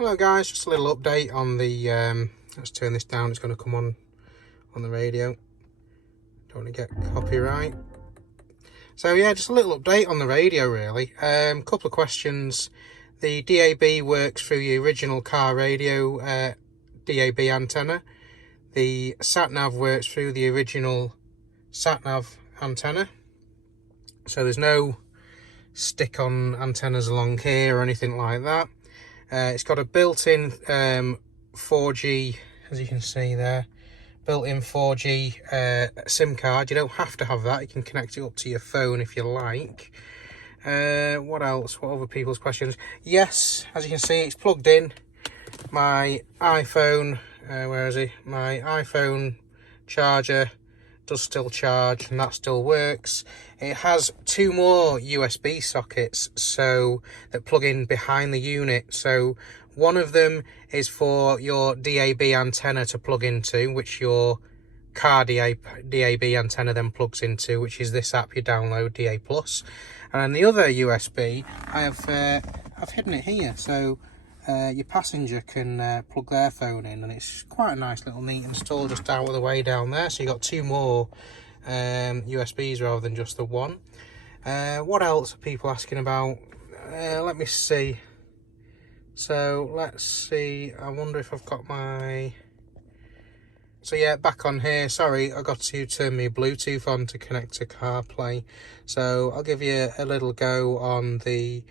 Hello guys, just a little update on the, let's turn this down, it's going to come on the radio. Don't want to get copyright. So yeah, just a little update on the radio really. Couple of questions. The DAB works through the original car radio DAB antenna. The sat-nav works through the original sat-nav antenna. So there's no stick-on antennas along here or anything like that. It's got a built-in 4G, as you can see there, built-in 4G SIM card. You don't have to have that. You can connect it up to your phone if you like. What else? What other people's questions? Yes, as you can see, it's plugged in. My iPhone, where is it? My iPhone charger does still charge and that still works. It has two more USB sockets so that plug in behind the unit. So one of them is for your DAB antenna to plug into, which your car DAB antenna then plugs into, which is this app you download, DA+. And then the other USB, I've hidden it here, so your passenger can plug their phone in, and it's quite a nice little neat install just out of the way down there. So you got two more USBs rather than just the one. What else are people asking about? Let me see. So let's see, I wonder if I've got my... So yeah, back on here, sorry, I got to turn my Bluetooth on to connect to CarPlay. So I'll give you a little go on the,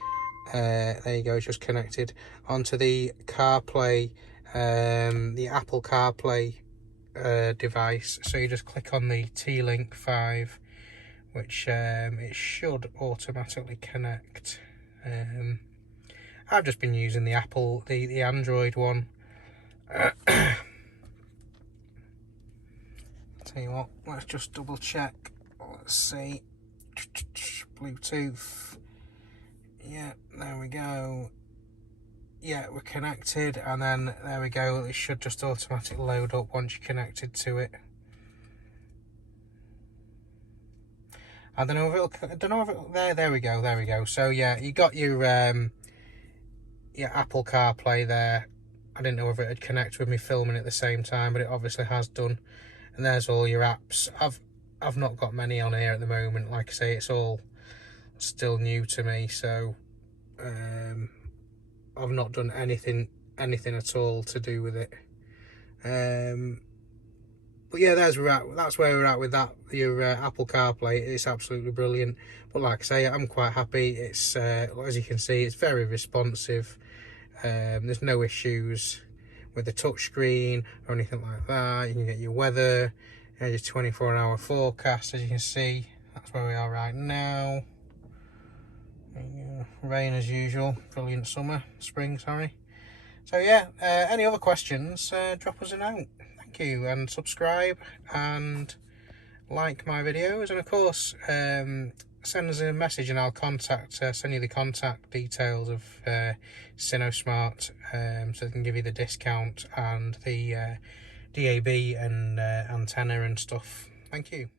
there you go, it's just connected onto the CarPlay, the Apple CarPlay device. So you just click on the T-Link 5, which it should automatically connect. I've just been using the Apple, the Android one. Tell you what, let's just double check. Let's see. Bluetooth. Yeah, there we go. Yeah, we're connected, and then there we go. It should just automatically load up once you're connected to it. I don't know if it'll, there we go. So yeah, you got your Apple CarPlay there. I didn't know if it would connect with me filming at the same time, but it obviously has done. And there's all your apps. I've not got many on here at the moment. Like I say, it's all still new to me, so I've not done anything at all to do with it. But yeah, that's where we're at with that. Your Apple CarPlay, it's absolutely brilliant. But like I say, I'm quite happy. It's as you can see, it's very responsive. There's no issues with the touchscreen or anything like that. You can get your weather, your 24-hour forecast, as you can see. That's where we are right now. Rain as usual, brilliant spring, sorry. So yeah, any other questions, drop us a note. Thank you, and subscribe and like my videos, and of course send us a message and I'll send you the contact details of Sinosmart, so they can give you the discount and the DAB and antenna and stuff. Thank you.